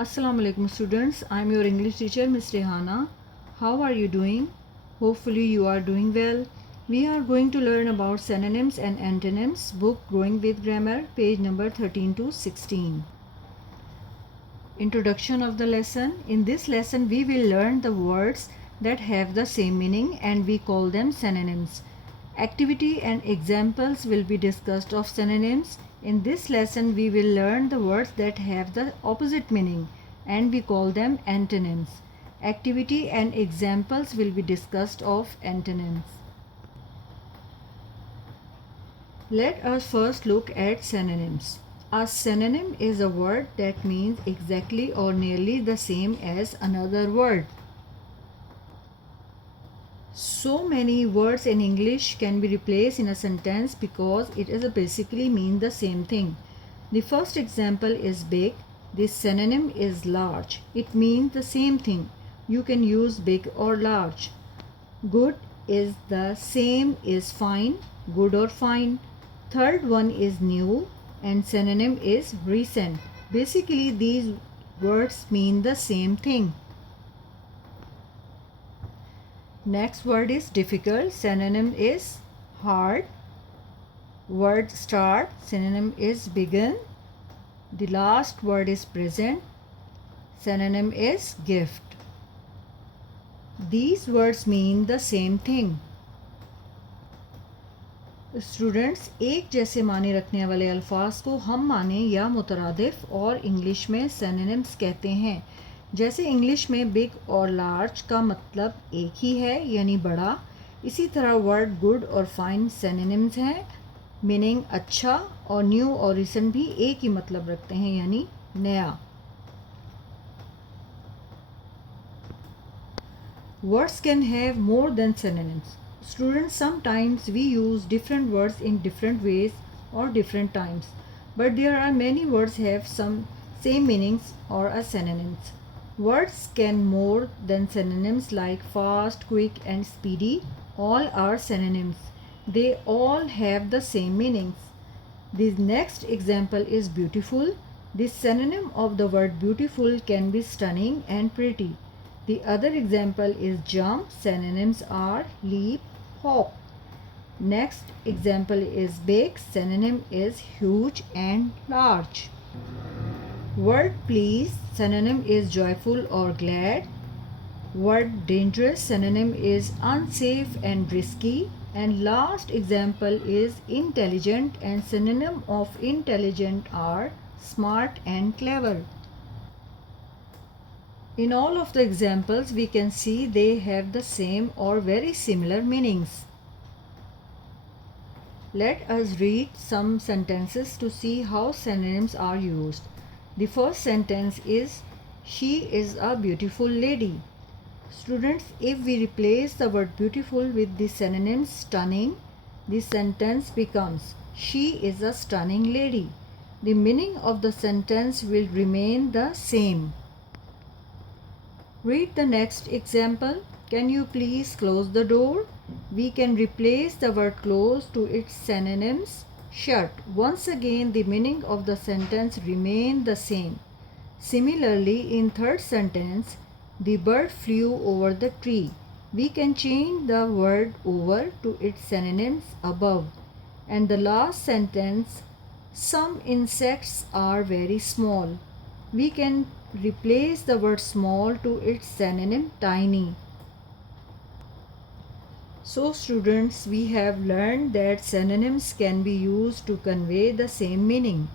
Assalamu alaikum students. I am your English teacher Miss Rehana. How are you doing? Hopefully you are doing well. We are going to learn about synonyms and antonyms, book Growing with Grammar, page number 13 to 16. Introduction of the lesson. In this lesson we will learn the words that have the same meaning and we call them synonyms. Activity and examples will be discussed of synonyms. In this lesson we will learn the words that have the opposite meaning and we call them antonyms. Activity and examples will be discussed of antonyms. Let us first look at synonyms. A synonym is a word that means exactly or nearly the same as another word. So many words in English can be replaced in a sentence because it is basically mean the same thing. The first example is big. This synonym is large. It means the same thing. You can use big or large. Good is the same is fine, good or fine. Third one is new and synonym is recent. Basically these words mean the same thing. Next word is difficult. Synonym is hard. Word start. Synonym is begin. The last word is present. Synonym is gift. These words mean the same thing. Students, एक जैसे माने रखने वाले अल्फाज को हम माने या मुतरादिफ और इंग्लिश में सिनोनिम्स कहते हैं. जैसे इंग्लिश में बिग और लार्ज का मतलब एक ही है यानी बड़ा, इसी तरह वर्ड गुड और फाइन सिनोनिम्स हैं. मीनिंग अच्छा और न्यू और रिसेंट भी एक ही मतलब रखते हैं यानी नया. Words can have more than synonyms. Students, sometimes we use different words in different ways or different times, but there are many words have some same meanings or a synonyms. Words can more than synonyms like fast, quick and speedy. All are synonyms. They all have the same meanings. The next example is beautiful. The synonym of the word beautiful can be stunning and pretty. The other example is jump. Synonyms are leap, hop. Next example is big. Synonym is huge and large. Word please. Synonym is joyful or glad. Word dangerous. Synonym is unsafe and risky. And last example is intelligent and synonym of intelligent are smart and clever. In all of the examples we can see they have the same or very similar meanings. Let us read some sentences to see how synonyms are used. The first sentence is she is a beautiful lady. Students, if we replace the word beautiful with the synonym stunning, the sentence becomes she is a stunning lady. The meaning of the sentence will remain the same. Read the next example. Can you please close the door? We can replace the word close to its synonyms shut. Once again the meaning of the sentence remain the same. Similarly, in third sentence, the bird flew over the tree. We can change the word over to its synonyms above. And the last sentence, some insects are very small. We can replace the word small to its synonym tiny. So students, we have learned that synonyms can be used to convey the same meaning.